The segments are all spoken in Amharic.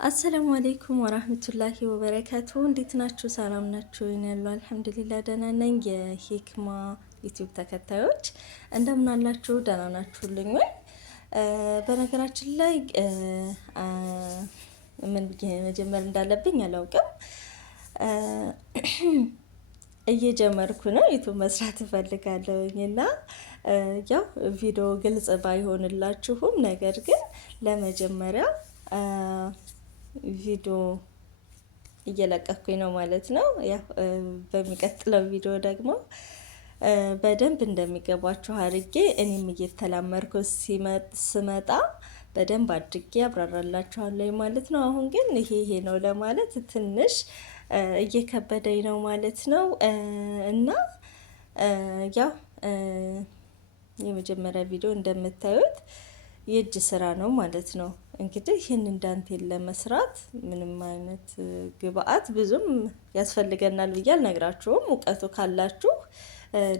አሰላሙ አሌይኩም ወራህመቱላሂ ወበረካቱ። እንዴት ናችሁ? ሰላም ናችሁ? ያለው አልሐምዱሊላህ ደህና ነኝ። የሂክማ ዩቲዩብ ተከታዮች እንደምን አላችሁ? ደህና ናችሁልኝ ወይ? በነገራችን ላይ ምን መጀመር እንዳለብኝ አላውቅም። እየጀመርኩ ነው። ዩቲዩብ መስራት እፈልጋለሁኝ እና ያው ቪዲዮ ግልጽ ባይሆንላችሁም ነገር ግን ለመጀመሪያ ቪዲዮ እየለቀኩኝ ነው ማለት ነው። ያው በሚቀጥለው ቪዲዮ ደግሞ በደንብ እንደሚገባችሁ አድርጌ እኔም እየተላመርኩ ስመጣ በደንብ አድርጌ አብራራላችኋለሁ ማለት ነው። አሁን ግን ይሄ ነው ለማለት ትንሽ እየከበደኝ ነው ማለት ነው እና ያው የመጀመሪያ ቪዲዮ እንደምታዩት የእጅ ስራ ነው ማለት ነው። እንግዲህ ይህንን ዳንቴል ለመስራት ምንም አይነት ግብአት ብዙም ያስፈልገናል ብዬ አልነግራችሁም። እውቀቱ ካላችሁ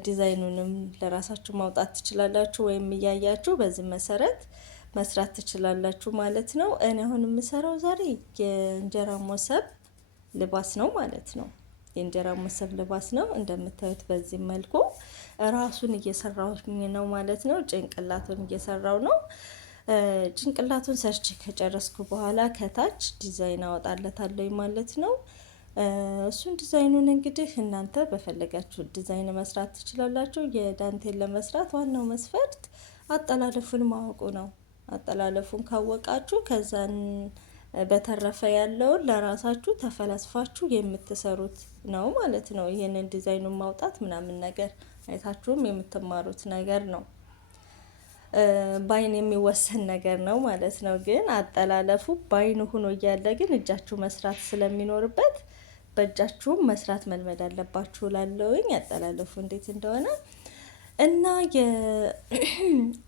ዲዛይኑንም ለራሳችሁ ማውጣት ትችላላችሁ፣ ወይም እያያችሁ በዚህ መሰረት መስራት ትችላላችሁ ማለት ነው። እኔ አሁን የምሰራው ዛሬ የእንጀራ ሞሰብ ልባስ ነው ማለት ነው። የእንጀራ ሞሰብ ልባስ ነው። እንደምታዩት በዚህ መልኩ ራሱን እየሰራሁኝ ነው ማለት ነው። ጭንቅላቱን እየሰራው ነው። ጭንቅላቱን ሰርች ከጨረስኩ በኋላ ከታች ዲዛይን አወጣለታለሁ ማለት ነው። እሱን ዲዛይኑን እንግዲህ እናንተ በፈለጋችሁ ዲዛይን መስራት ትችላላችሁ። የዳንቴል ለመስራት ዋናው መስፈርት አጠላለፉን ማወቁ ነው። አጠላለፉን ካወቃችሁ ከዛን በተረፈ ያለውን ለራሳችሁ ተፈላስፋችሁ የምትሰሩት ነው ማለት ነው። ይሄንን ዲዛይኑን ማውጣት ምናምን ነገር አይታችሁም የምትማሩት ነገር ነው። ባይን የሚወሰን ነገር ነው ማለት ነው። ግን አጠላለፉ ባይን ሆኖ እያለ ግን እጃችሁ መስራት ስለሚኖርበት በእጃችሁም መስራት መልመድ አለባችሁ። ላለውኝ አጠላለፉ እንዴት እንደሆነ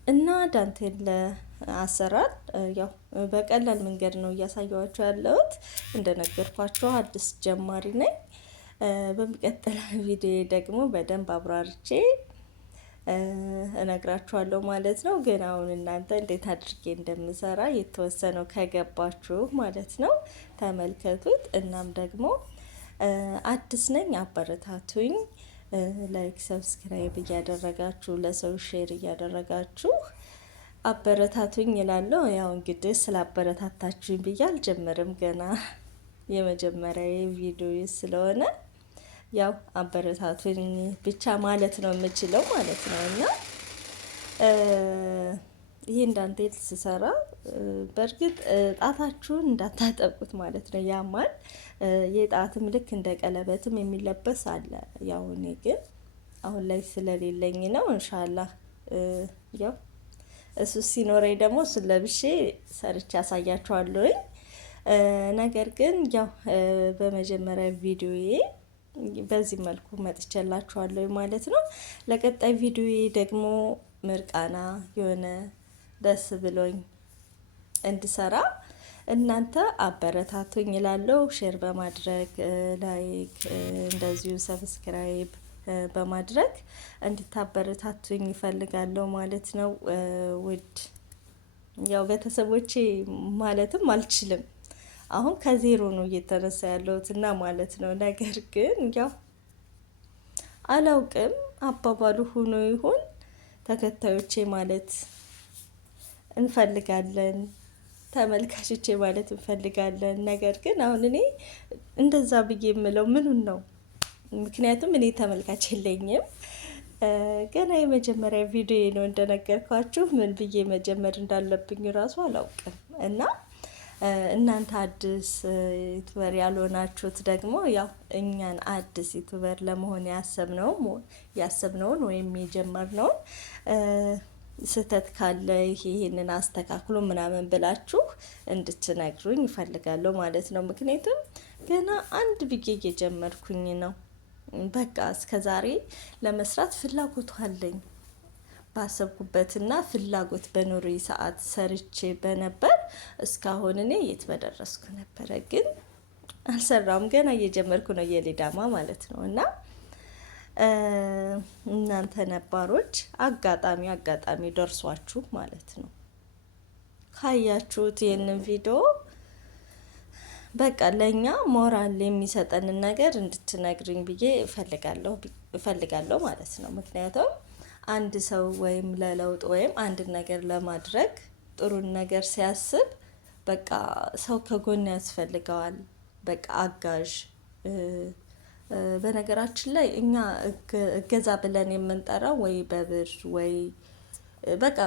እና ዳንቴል አሰራር ያው በቀላል መንገድ ነው እያሳየኋችሁ ያለሁት። እንደነገርኳችሁ አዲስ ጀማሪ ነኝ። በሚቀጥለው ቪዲዮ ደግሞ በደንብ አብራርቼ እነግራችኋለሁ ማለት ነው። ግን አሁን እናንተ እንዴት አድርጌ እንደምሰራ የተወሰነው ከገባችሁ ማለት ነው ተመልከቱት። እናም ደግሞ አዲስ ነኝ፣ አበረታቱኝ። ላይክ ሰብስክራይብ እያደረጋችሁ ለሰው ሼር እያደረጋችሁ አበረታቱኝ እላለሁ። ያው እንግዲህ ስላበረታታችሁኝ ብዬ አልጀምርም፣ ገና የመጀመሪያ ቪዲዮ ስለሆነ ያው አበረታቱኝ ብቻ ማለት ነው የምችለው ማለት ነው። እና ይሄን ዳንቴል ስሰራ በእርግጥ ጣታችሁን እንዳታጠቁት ማለት ነው፣ ያማል። የጣትም ልክ እንደ ቀለበትም የሚለበስ አለ። ያው እኔ ግን አሁን ላይ ስለሌለኝ ነው። ኢንሻአላህ ያው እሱ ሲኖረኝ ደግሞ እሱን ለብሼ ሰርቼ ያሳያችኋለሁ። ነገር ግን ያው በመጀመሪያ ቪዲዮዬ በዚህ መልኩ መጥቼላችኋለሁ ማለት ነው። ለቀጣይ ቪዲዮዬ ደግሞ ምርቃና የሆነ ደስ ብሎኝ እንድሰራ እናንተ አበረታቱኝ እላለሁ። ሼር በማድረግ ላይክ፣ እንደዚሁ ሰብስክራይብ በማድረግ እንድታበረታቱኝ ይፈልጋለሁ ማለት ነው። ውድ ያው ቤተሰቦቼ ማለትም አልችልም፣ አሁን ከዜሮ ነው እየተነሳ ያለሁት እና ማለት ነው። ነገር ግን ያው አላውቅም አባባሉ ሆኖ ይሁን ተከታዮቼ ማለት እንፈልጋለን፣ ተመልካቾቼ ማለት እንፈልጋለን። ነገር ግን አሁን እኔ እንደዛ ብዬ የምለው ምኑን ነው? ምክንያቱም እኔ ተመልካች የለኝም። ገና የመጀመሪያ ቪዲዮ ነው እንደነገርኳችሁ። ምን ብዬ መጀመር እንዳለብኝ ራሱ አላውቅም። እና እናንተ አዲስ ዩቱበር ያልሆናችሁት ደግሞ ያው እኛን አዲስ ዩቱበር ለመሆን ያሰብነውን ወይም የጀመርነውን ስህተት ካለ ይሄንን አስተካክሎ ምናምን ብላችሁ እንድትነግሩኝ ይፈልጋለሁ ማለት ነው። ምክንያቱም ገና አንድ ብዬ እየጀመርኩኝ ነው። በቃ እስከዛሬ ለመስራት ፍላጎቱ አለኝ። ባሰብኩበትና ፍላጎት በኖሪ ሰዓት ሰርቼ በነበር እስካሁን እኔ የት በደረስኩ ነበረ። ግን አልሰራም፣ ገና እየጀመርኩ ነው የሌዳማ ማለት ነው። እና እናንተ ነባሮች አጋጣሚ ደርሷችሁ ማለት ነው ካያችሁት ይህንን ቪዲዮ በቃ ለኛ ሞራል የሚሰጠንን ነገር እንድትነግርኝ ብዬ እፈልጋለሁ ማለት ነው። ምክንያቱም አንድ ሰው ወይም ለለውጥ ወይም አንድ ነገር ለማድረግ ጥሩን ነገር ሲያስብ በቃ ሰው ከጎን ያስፈልገዋል። በቃ አጋዥ። በነገራችን ላይ እኛ እገዛ ብለን የምንጠራው ወይ በብር ወይ በቃ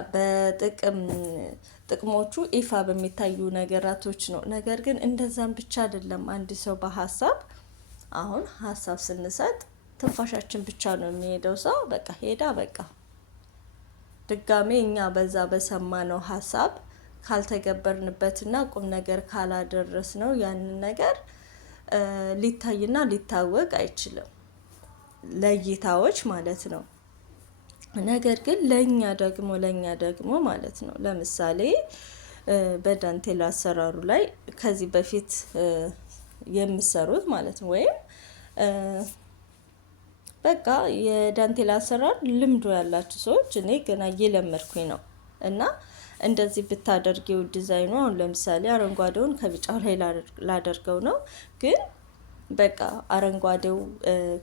ጥቅሞቹ ኢፋ በሚታዩ ነገራቶች ነው። ነገር ግን እንደዛም ብቻ አይደለም። አንድ ሰው በሀሳብ አሁን ሀሳብ ስንሰጥ ትንፋሻችን ብቻ ነው የሚሄደው። ሰው በቃ ሄዳ በቃ ድጋሜ እኛ በዛ በሰማነው ሀሳብ ካልተገበርንበትና ቁም ነገር ካላደረስ ነው ያንን ነገር ሊታይና ሊታወቅ አይችልም፣ ለእይታዎች ማለት ነው። ነገር ግን ለኛ ደግሞ ማለት ነው ለምሳሌ በዳንቴል አሰራሩ ላይ ከዚህ በፊት የምሰሩት ማለት ነው ወይም በቃ የዳንቴል አሰራር ልምዶ ያላችሁ ሰዎች እኔ ገና እየለመድኩኝ ነው እና እንደዚህ ብታደርጊው ዲዛይኑ አሁን ለምሳሌ አረንጓዴውን ከቢጫው ላይ ላደርገው ነው ግን በቃ አረንጓዴው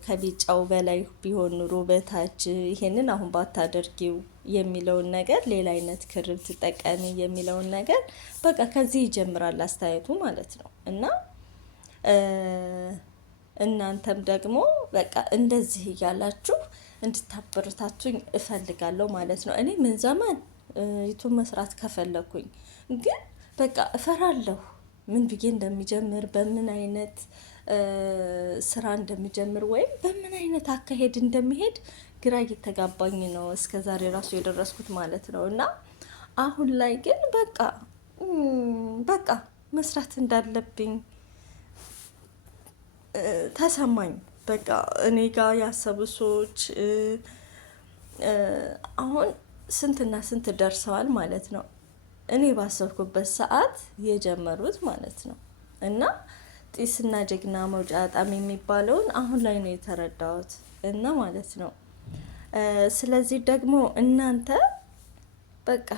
ከቢጫው በላይ ቢሆን ኑሮ በታች ይሄንን አሁን ባታደርጊው የሚለውን ነገር ሌላ አይነት ክር ትጠቀሚ የሚለውን ነገር በቃ ከዚህ ይጀምራል አስተያየቱ ማለት ነው። እና እናንተም ደግሞ በቃ እንደዚህ እያላችሁ እንድታበረታቱኝ እፈልጋለሁ ማለት ነው። እኔ ምን ዘመን ዩቱብ መስራት ከፈለኩኝ ግን በቃ እፈራለሁ ምን ብዬ እንደሚጀምር በምን አይነት ስራ እንደሚጀምር ወይም በምን አይነት አካሄድ እንደሚሄድ ግራ እየተጋባኝ ነው እስከዛሬ ራሱ የደረስኩት ማለት ነው። እና አሁን ላይ ግን በቃ መስራት እንዳለብኝ ተሰማኝ። በቃ እኔ ጋር ያሰቡ ሰዎች አሁን ስንትና ስንት ደርሰዋል ማለት ነው። እኔ ባሰብኩበት ሰዓት የጀመሩት ማለት ነው። እና ጢስና ጀግና መውጫ ጣም የሚባለውን አሁን ላይ ነው የተረዳሁት እና ማለት ነው። ስለዚህ ደግሞ እናንተ በቃ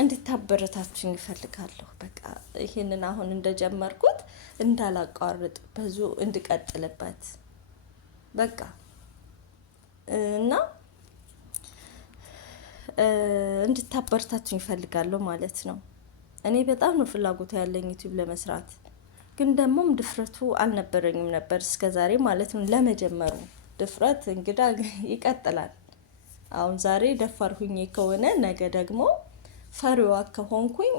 እንድታበረታቱኝ እፈልጋለሁ። በቃ ይሄንን አሁን እንደጀመርኩት እንዳላቋርጥ ብዙ እንድቀጥልበት በቃ እና እንድታበረታቱኝ እፈልጋለሁ ማለት ነው። እኔ በጣም ነው ፍላጎቱ ያለኝ ዩቲዩብ ለመስራት ግን ደግሞም ድፍረቱ አልነበረኝም ነበር እስከዛሬ ማለት ነው። ለመጀመሩ ድፍረት እንግዳ ይቀጥላል። አሁን ዛሬ ደፋር ሁኜ ከሆነ ነገ ደግሞ ፈሪዋ ከሆንኩኝ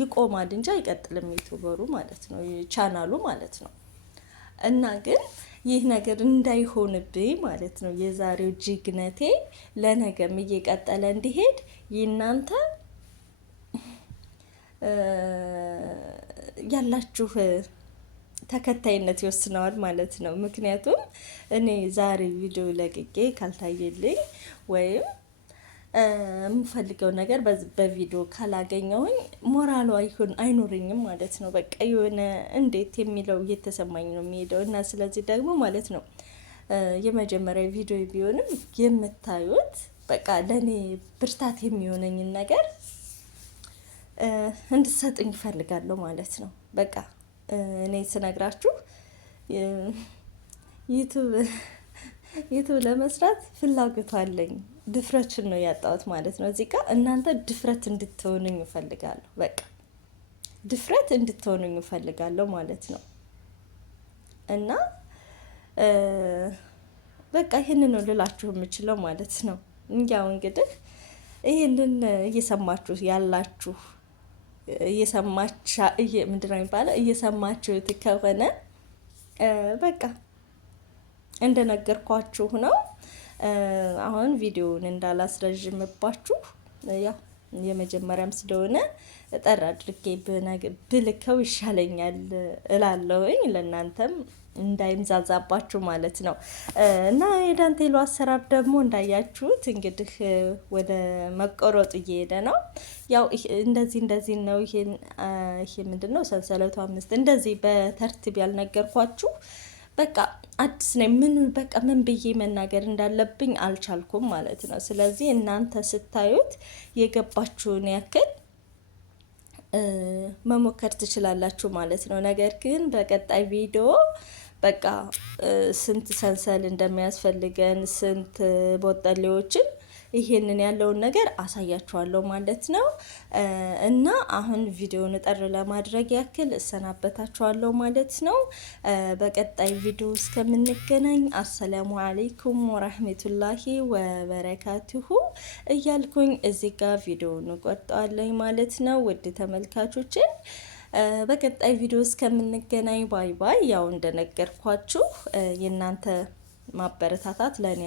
ይቆማል እንጂ አይቀጥልም ዩቲዩበሩ ማለት ነው፣ ቻናሉ ማለት ነው። እና ግን ይህ ነገር እንዳይሆንብኝ ማለት ነው የዛሬው ጅግነቴ ለነገም እየቀጠለ እንዲሄድ የእናንተ ያላችሁ ተከታይነት ይወስነዋል ማለት ነው። ምክንያቱም እኔ ዛሬ ቪዲዮ ለቅቄ ካልታየልኝ ወይም የምፈልገው ነገር በቪዲዮ ካላገኘሁኝ ሞራሉ አይኖረኝም ማለት ነው። በቃ የሆነ እንዴት የሚለው እየተሰማኝ ነው የሚሄደው እና ስለዚህ ደግሞ ማለት ነው የመጀመሪያ ቪዲዮ ቢሆንም የምታዩት በቃ ለእኔ ብርታት የሚሆነኝን ነገር እንድትሰጡኝ እፈልጋለሁ ማለት ነው። በቃ እኔ ስነግራችሁ ዩቱብ ለመስራት ፍላጎቱ አለኝ፣ ድፍረትን ነው ያጣሁት ማለት ነው። እዚህ ጋር እናንተ ድፍረት እንድትሆኑኝ እፈልጋለሁ። በቃ ድፍረት እንድትሆኑኝ እፈልጋለሁ ማለት ነው። እና በቃ ይህንን ነው ልላችሁ የምችለው ማለት ነው። ያው እንግዲህ ይህንን እየሰማችሁ ያላችሁ ምንድን ነው የሚባለው እየሰማችሁት ከሆነ በቃ እንደነገርኳችሁ ነው። አሁን ቪዲዮውን እንዳላስረዥምባችሁ ያው የመጀመሪያም ስለሆነ ጠር አድርጌ ብልከው ይሻለኛል እላለሁኝ፣ ለእናንተም እንዳይንዛዛባችሁ ማለት ነው። እና የዳንቴሉ አሰራር ደግሞ እንዳያችሁት እንግዲህ ወደ መቆረጡ እየሄደ ነው። ያው እንደዚህ ነው። ይሄ ምንድን ነው ሰንሰለቱ 5 እንደዚህ በተርቲብ ያልነገርኳችሁ በቃ አዲስ ነኝ። ምን ብዬ መናገር እንዳለብኝ አልቻልኩም ማለት ነው። ስለዚህ እናንተ ስታዩት የገባችሁን ያክል መሞከር ትችላላችሁ ማለት ነው። ነገር ግን በቀጣይ ቪዲዮ በቃ ስንት ሰንሰል እንደሚያስፈልገን ስንት ቦጠሌዎችን ይሄንን ያለውን ነገር አሳያችኋለሁ ማለት ነው። እና አሁን ቪዲዮውን እጠር ለማድረግ ያክል እሰናበታችኋለሁ ማለት ነው። በቀጣይ ቪዲዮ እስከምንገናኝ አሰላሙ አለይኩም ወራህመቱላሂ ወበረካቱሁ እያልኩኝ እዚህ ጋር ቪዲዮውን እንቆርጠዋለሁ ማለት ነው። ውድ ተመልካቾችን በቀጣይ ቪዲዮ እስከምንገናኝ ባይ ባይ። ያው እንደነገርኳችሁ የእናንተ ማበረታታት ለእኔ